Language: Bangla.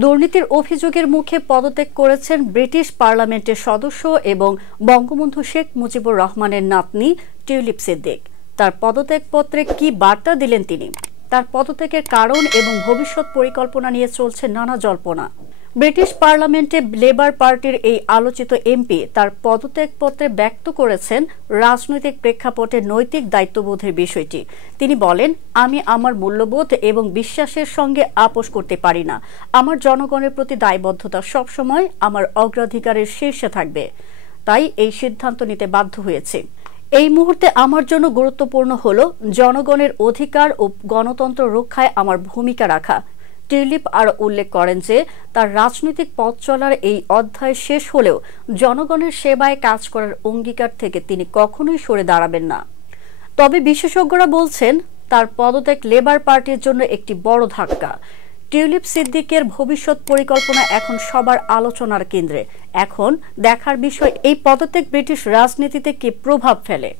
দুর্নীতির অভিযোগের মুখে পদত্যাগ করেছেন ব্রিটিশ পার্লামেন্টের সদস্য এবং বঙ্গবন্ধু শেখ মুজিবুর রহমানের নাতনি টিউলিপ সিদ্দিক। তার পদত্যাগপত্রে কি বার্তা দিলেন তিনি? তার পদত্যাগের কারণ এবং ভবিষ্যৎ পরিকল্পনা নিয়ে চলছে নানা জল্পনা। ব্রিটিশ পার্লামেন্টে লেবার পার্টির এই আলোচিত এমপি তার পদত্যাগপত্রে ব্যক্ত করেছেন রাজনৈতিক প্রেক্ষাপটে নৈতিক দায়িত্ববোধের বিষয়টি। তিনি বলেন, আমি আমার মূল্যবোধ এবং বিশ্বাসের সঙ্গে আপোষ করতে পারি না। আমার জনগণের প্রতি দায়বদ্ধতা সবসময় আমার অগ্রাধিকারের শীর্ষে থাকবে। তাই এই সিদ্ধান্ত নিতে বাধ্য হয়েছি। এই মুহূর্তে আমার জন্য গুরুত্বপূর্ণ হলো জনগণের অধিকার ও গণতন্ত্র রক্ষায় আমার ভূমিকা রাখা। টিউলিপ আরও উল্লেখ করেন যে তার রাজনৈতিক পথ চলার এই অধ্যায় শেষ হলেও জনগণের সেবায় কাজ করার অঙ্গীকার থেকে তিনি কখনোই সরে দাঁড়াবেন না। তবে বিশেষজ্ঞরা বলছেন তার পদত্যাগ লেবার পার্টির জন্য একটি বড় ধাক্কা। টিউলিপ সিদ্দিকের ভবিষ্যৎ পরিকল্পনা এখন সবার আলোচনার কেন্দ্রে। এখন দেখার বিষয় এই পদত্যাগ ব্রিটিশ রাজনীতিতে কি প্রভাব ফেলে।